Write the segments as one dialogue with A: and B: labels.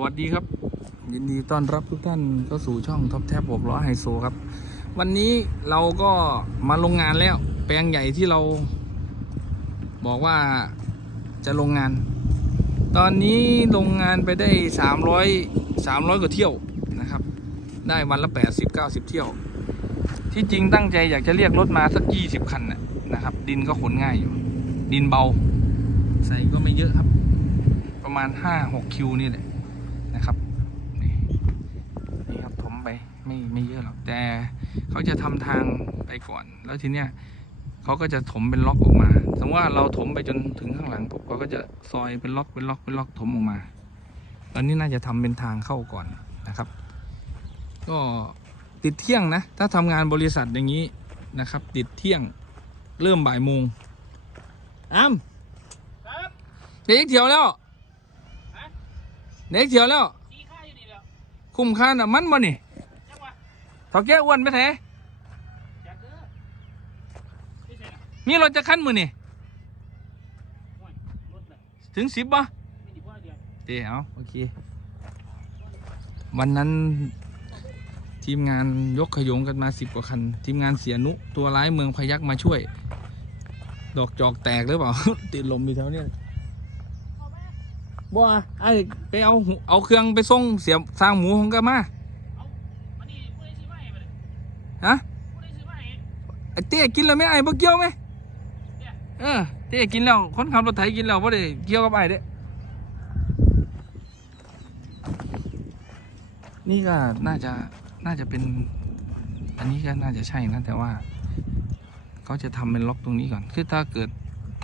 A: วัสดีครับ ยินดีต้อนรับทุกท่านเข้าสู่ช่องท็อปแท็บผมล้อไฮโซครับ วันนี้เราก็มาลงงานแล้ว แปลงใหญ่ที่เรา บอกว่าจะลงงาน ตอนนี้ลงงานไปได้ 300 300 กว่าเที่ยวนะครับ ได้วันละ 80 90 เที่ยว ที่จริงตั้งใจอยากจะเรียกรถมาสัก 20 คันนะนะครับ ดินก็ขนง่ายอยู่ ดินเบา ใส่ก็ไม่เยอะครับประมาณ 5-6 คิวนี่แหละนะครับนี่นี่ครับถม ไปไม่ไม่เยอะหรอกแต่เขาจะทำทางไปก่อน แล้วทีเนี้ยเขาก็จะถมเป็นล็อกออกมา สมมติว่าเราถมไปจนถึงข้างหลังปุ๊บเขาก็จะซอยเป็นล็อกเป็นล็อกเป็นล็อกถมออกมา ตอนนี้น่าจะทำเป็นทางเข้าก่อนนะครับ ก็ติดเที่ยงนะ ถ้าทำงานบริษัทอย่างนี้นะครับ ติดเที่ยงเริ่มบ่ายโมงอ้าม
B: ครับ
A: เด็กเที่ยวแล้ว
B: ฮะ
A: เด็กเที่ยวแล้ว
B: สีข้าอยู่นี่แล้ว
A: คุ้มค่าน่ะมันบ่นี่
B: จังหวะ
A: เท่าแก่อ้วนไปแท้
B: จัดเด้อไม่ใช่น่ะ
A: มีรถจะขั้นมือนี่
B: ห่วยรถน่ะ
A: ถึงสิบบ่
B: ไม่ดีพ่อเดี๋ยว
A: โอเค วันนั้นทีมงานยกขยงกันมาสิบกว่าคัน ทีมงานเสียนุตัวร้ายเมืองพยักมาช่วย ดอกจอกแตกหรือเปล่า ติดลมอยู่แถวเนี้ยบ่ไอ้ไปเอาเอาเครื่องไปส่งเสียสร้างหมูของกันมา
B: อันนี้ผู้ใดซื้อมาให้มาเลย
A: ฮะ
B: ผู้ใดซื้อมาให้
A: ไอ้เต้กินแล้วไหมไอ้บ่เกี่ยวไหม
B: เอ
A: อเต้กินแล้วคนขับรถไถกินแล้วบ่ได้เกี่ยวกับไอ้เด้นี่ก็น่าจะน่าจะเป็น อันนี้ก็น่าจะใช่นะแต่ว่าเขาจะทำเป็นล็อกตรงนี้ก่อนคือถ้าเกิด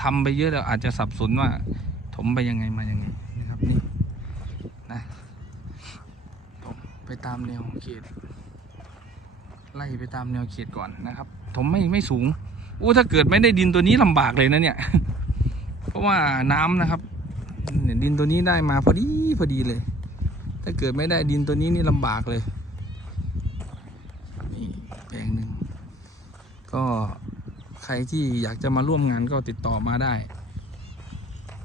A: ทำไปเยอะแล้วอาจจะสับสนว่า ถมไปยังไงมายังไงนะครับนี่นะถมไปตามแนวเขต ไล่ไปตามแนวเขตก่อนนะครับถมไม่ไม่สูงอู้ถ้าเกิดไม่ได้ดินตัวนี้ลำบากเลยนะเนี่ย เพราะว่าน้ำนะครับเนี่ยดินตัวนี้ได้มาพอดีพอดีเลย ถ้าเกิดไม่ได้ดินตัวนี้นี่ลำบากเลยนี่แปลงหนึ่งก็ใครที่อยากจะมาร่วมงานก็ติดต่อมาได้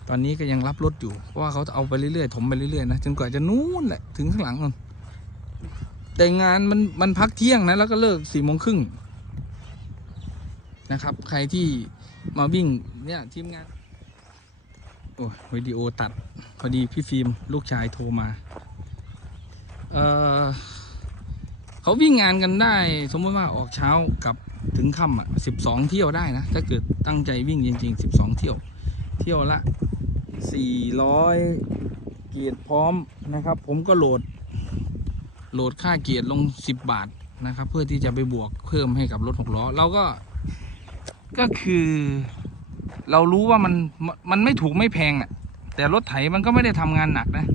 A: ตอนนี้ก็ยังรับรถอยู่ เพราะว่าเขาเอาไปเรื่อยๆถมไปเรื่อยๆนะจนกว่าจะนู้นแหละถึงข้างหลังนู่น แต่งานมันมันพักเที่ยงนะแล้วก็เลิกสี่โมงครึ่งนะครับ ใครที่มาวิ่งเนี่ยทีมงาน โอ้วิดีโอตัด พอดีพี่ฟิล์มลูกชายโทรมาเออเขาวิ่งงานกันได้ สมมติว่าออกเช้ากับถึงค่ำอะสิบสองเที่ยวได้นะ ถ้าเกิดตั้งใจวิ่งจริงๆสิบสองเที่ยว เที่ยวละสี่ร้อยเกียรพร้อมนะครับ ผมก็โหลด โหลดค่าเกียร์ลงสิบบาทนะครับ เพื่อที่จะไปบวกเพิ่มให้กับรถหกล้อเราก็ก็คือ เรารู้ว่ามันมันไม่ถูกไม่แพงอะ แต่รถไถมันก็ไม่ได้ทำงานหนักนะ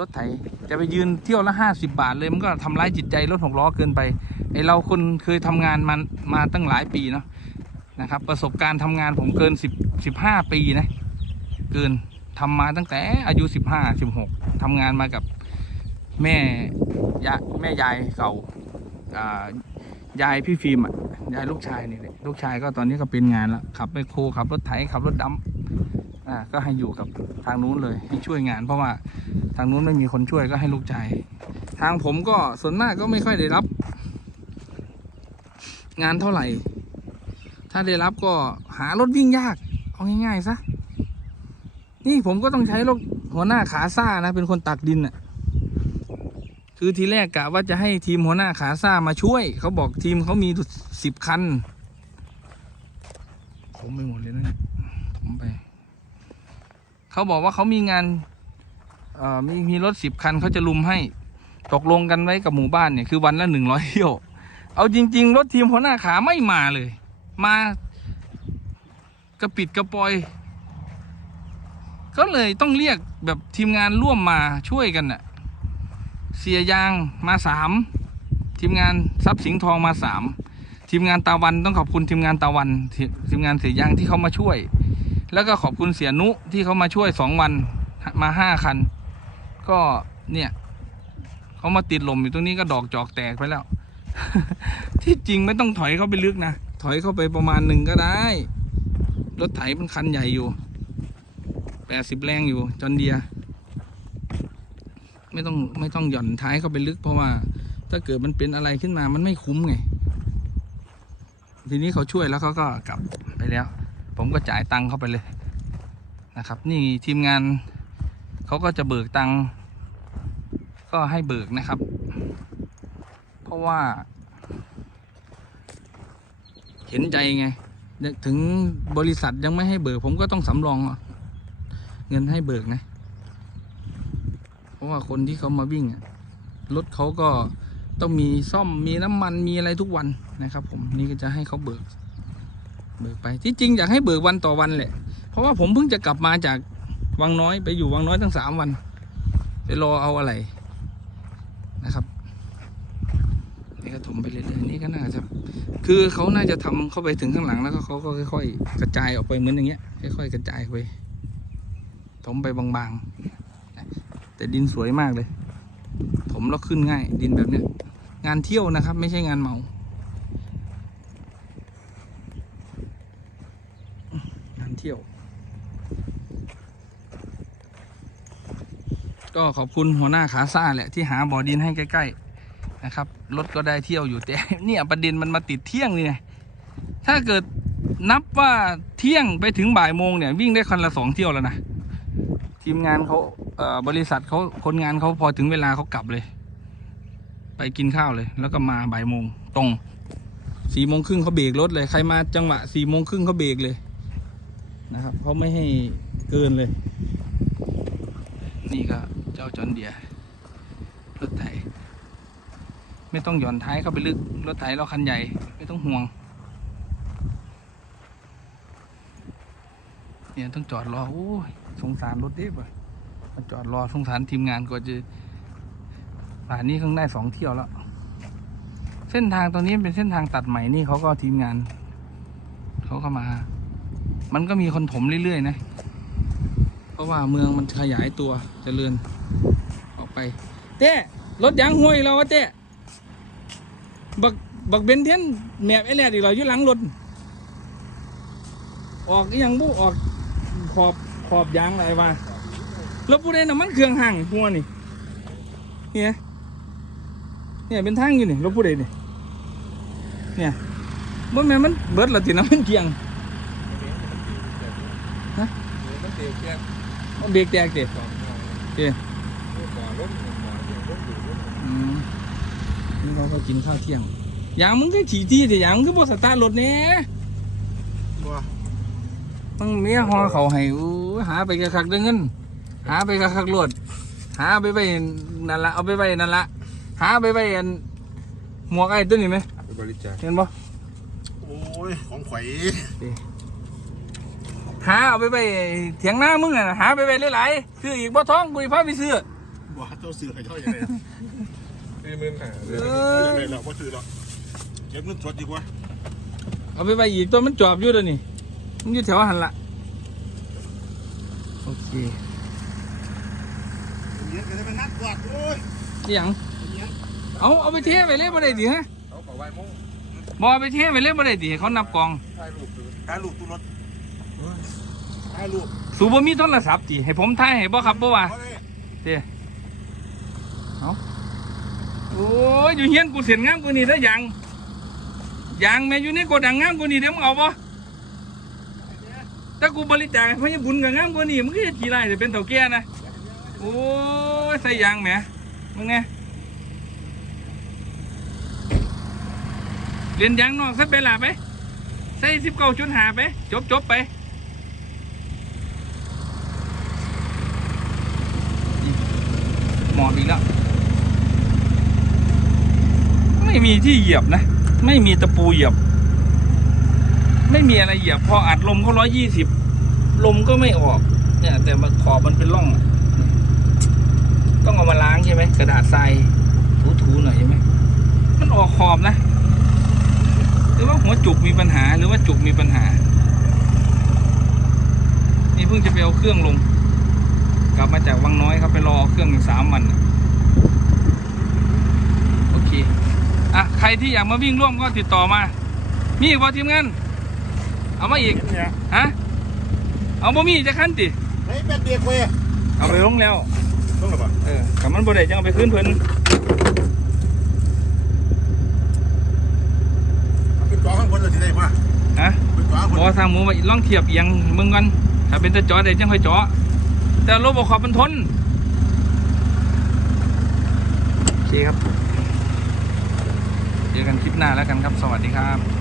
A: รถไถจะไปยืนเที่ยวละห้าสิบาทเลยมันก็ทำร้ายจิตใจรถหกล้อเกินไปไอเราคนเคยทำงานมามาตั้งหลายปีเนาะนะครับ ประสบการณ์ทำงานผมเกินสิบสิบห้าปีนะ เกินทำมาตั้งแต่อายุสิบห้าสิบหกทำงานมากับ แม่ยายแม่ยายเก่าอ่ายายพี่ฟิล์มอะยายลูกชายนี่แหละลูกชายก็ตอนนี้ก็เป็นงานแล้วขับไปโคขับรถไถขับรถดำอ่าก็ให้อยู่กับทางนู้นเลยให้ช่วยงาน เพราะว่าทางนู้นไม่มีคนช่วยก็ให้ลูกชายทางผมก็ส่วนมากก็ไม่ค่อยได้รับ งานเท่าไหร่ ถ้าได้รับก็หารถวิ่งยาก เอาง่ายๆซะนี่ผมก็ต้องใช้รถหัวหน้าขาซ่านะเป็นคนตักดินอะ คือทีแรกกะว่าจะให้ทีมหัวหน้าขาซ่ามาช่วย เขาบอกทีมเขามีสิบคันผมไปหมดเลยนะเนี่ยผมไป เขาบอกว่าเขามีงานเอ่อมีมีรถสิบคันเขาจะลุมให้ ตกลงกันไว้กับหมู่บ้านเนี่ยคือวันละหนึ่งร้อยเที่ยว เอาจริง ๆ รถทีมหัวหน้าขาไม่มาเลย มากระปิดกระปอย ก็เลยต้องเรียกแบบทีมงานร่วมมาช่วยกันน่ะเสียยางมาสามทีมงานทรัพย์สิงห์ทองมาสามทีมงานตาวันต้องขอบคุณทีมงานตาวันทีทีมงานเสียยางที่เขามาช่วย แล้วก็ขอบคุณเสียนุที่เขามาช่วยสองวันมาห้าคัน ก็เนี่ยเขามาติดลมอยู่ตรงนี้ก็ดอกจอกแตกไปแล้ว ที่จริงไม่ต้องถอยเข้าไปลึกนะถอยเข้าไปประมาณหนึ่งก็ได้ รถไถมันคันใหญ่อยู่แปดสิบแรงอยู่จอนเดีย ไม่ต้องไม่ต้องหย่อนท้ายเข้าไปลึก เพราะว่าถ้าเกิดมันเป็นอะไรขึ้นมามันไม่คุ้มไง ทีนี้เขาช่วยแล้วเขาก็กลับไปแล้ว ผมก็จ่ายตังค์เข้าไปเลยนะครับ นี่ทีมงานเขาก็จะเบิกตังค์ก็ให้เบิกนะครับ เพราะว่า เห็นใจไงถึงบริษัทยังไม่ให้เบิก ผมก็ต้องสำรองเงินให้เบิกนะ ราะว่าคนที่เขามาวิ่งรถเขาก็ต้องมีซ่อมมีน้ำมันมีอะไรทุกวันนะครับ ผมนี่ก็จะให้เขาเบิก เบิกไปที่จริงอยากให้เบิกวันต่อวันแหละ เพราะว่าผมเพิ่งจะกลับมาจากวังน้อยไปอยู่วังน้อยตั้งสามวันไปรอเอาอะไรนะครับนี่ก็ถมไปเรื่อยๆนี่ก็น่าจะคือเขาน่าจะทำเข้าไปถึงข้างหลังแล้วก็เขาก็ค่อยๆกระจายออกไปเหมือนอย่างเงี้ยค่อยๆกระจายไปถมไปบางๆ แต่ดินสวยมากเลย ถมแล้วขึ้นง่าย ดินแบบเนี้ย งานเที่ยวนะครับ ไม่ใช่งานเมา งานเที่ยว ก็ขอบคุณหัวหน้าขาซ่าแหละที่หาบ่อดินให้ใกล้ๆนะครับรถก็ได้เที่ยวอยู่แต่เนี่ยประเด็นมันมาติดเที่ยงนี่ไงถ้าเกิดนับว่าเที่ยงไปถึงบ่ายโมงเนี่ยวิ่งได้คันละสองเที่ยวแล้วนะทีมงานเขา บริษัทเขาคนงานเขาพอถึงเวลาเขากลับเลย ไปกินข้าวเลย แล้วก็มาบ่ายโมงตรงสี่โมงครึ่งเขาเบรกรถเลยใครมาจังหวะสี่โมงครึ่งเขาเบรกเลยนะครับเขาไม่ให้เกินเลย นี่ก็เจ้าจอนเดียรถไถไม่ต้องหย่อนท้ายเข้าไปลึกรถไถเราคันใหญ่ไม่ต้องห่วงเนี่ยต้องจอดรอโอ้ยสงสารรถด็บอะ มาจอดรอสงสารทีมงานกว่าจะป่านนี้เพิ่งได้สองเที่ยวแล้ว เส้นทางตรงนี้เป็นเส้นทางตัดใหม่นี่เขาก็ทีมงาน เขาก็มา มันก็มีคนถมเรื่อยๆนะ เพราะว่าเมืองมันขยายตัวจเจริญออกไป เต้รถยางห้วยเราวเต้บักบักเบนเทนแมบไอแลดอีกเราอยู่หลังรถออกยังบุออกขอบขอบยางอะไรวะ แล้วผู้ใดน่ะมันเครื่องห่างหัวนี่เนี่ยเนี่ยเป็นทางอยู่นี่รถผู้ใดนี่เนี่ยบ่แม่นมันเบิดและตินะมันเกียง
C: มันเตียวแค่
A: มันเบรกแตกเด็
C: สองหน่อย
A: เอ๊ะ
C: ลูกหมอล้มหนึ่งหมอเดี๋ยวล้มอยู่ล้ม
A: อืมนี่เขาก็กินข้าวเที่ยงอย่างมึงก็ขี่ที่แต่อย่างมึงก็บสตาร์ทรถเนี้ย
C: ตัว
A: ต้องเมียหอเขาให้อู้หาไปกระคักเด้อเงิน หาไปกระคักรถหาไปไปนั่นละเอาไปไปนั่นละหาไปไปอันหมวกไอ้ตัวนี้ไหม
C: ไปบริจาค
A: เห็นปะ
C: โอ้ยของข่อย
A: หาเอาไปไปเถียงหน้ามึงอะหาไปไปหลายๆซื้ออีกบ่ท้องกูอีกพาไปซื้อ
C: บ่เจ้าซื้อให้เจ้าอย่างไรสี่หมื่นห้าเดือน
A: เออ
C: อะไรหรอกว่าซื้อหรอกเก็บเงินสดดีกว่า
A: เอาไปไปอีกตัวมันจอบอยู่ตัวนี้มันอยู่แถวหันละโอเค
C: เย็นก็จะเป็นนัดกวาดโอ้ย
A: อหย่างเอาเอาไปเทไปเลยบ่ได้ดิฮะ
C: เขาขอไหว้โม่ง
A: บอไปเทไปเลยบ่ได้ดิให้เขานับกอง
C: ถ่ายรูปถ่ายรูปตู้รถถ่ายรูป
A: สูบ่มีโทรศัพท์ติให้ผมถ่ายให้บ่ครับบ่ว่า
C: เอาเลย
A: เด้เอาโอ้ยอยู่เฮียนกูเสียนงามกูนี่แล้วยังยังแม่อยู่ในโกดังงามกูนี่เดี๋ยวมึงเอาบ่ถ้ากูบริจาคให้พระยาบุญกับงามกูนี่มึงก็จะกี่ไรเดี๋ยวเป็นเถ่าแก่นะ โอ้ยใส่ยางแหมมึงไงเรียนยางนอกสักเวลาไปใส่สิบเก้าจุดหาไป จบจบไป หมอบอีกแล้ว ไม่มีที่เหยียบนะ ไม่มีตะปูเหยียบ ไม่มีอะไรเหยียบ พออัดลมก็ร้อยยี่สิบลมก็ไม่ออก เนี่ย แต่มันขอบมันเป็นร่องอะ ต้องเอามาล้างใช่ไหมกระดาษทรายถูๆหน่อยใช่ไหมมันออกขอบนะ หรือว่าหัวจุกมีปัญหาหรือว่าจุกมีปัญหา นี่เพิ่งจะไปเอาเครื่องลง กลับมาจากวังน้อยครับไปรอเครื่องอยู่สามวันน่ะโอเคอะใครที่อยากมาวิ่งร่วมก็ติดต่อมา มีอีกบ่ทีมงานเอามาอีก
C: เนี่ย
A: ฮะเอาบ่มีจะขั้นติ
C: ไอ้เป็ดเด็กเว้ย
A: เอาไปลงแล้ว
C: ต้องหรือเปล่า
A: เออกับมันบ่ได้จังเอาไปคืนเพิ่น
C: เป็นจอข้างบนเราจะได้มา
A: นะ
C: เป็นจอข้างบน
A: บ่ทางหมูมาลองเทียบเอียงเบิ่งก่อนถ้าเป็นตะจอได้จังค่อยเจาะแต่รถบ่ขอบมันทนโอเคครับเจอกันคลิปหน้าแล้วกันครับ สวัสดีครับ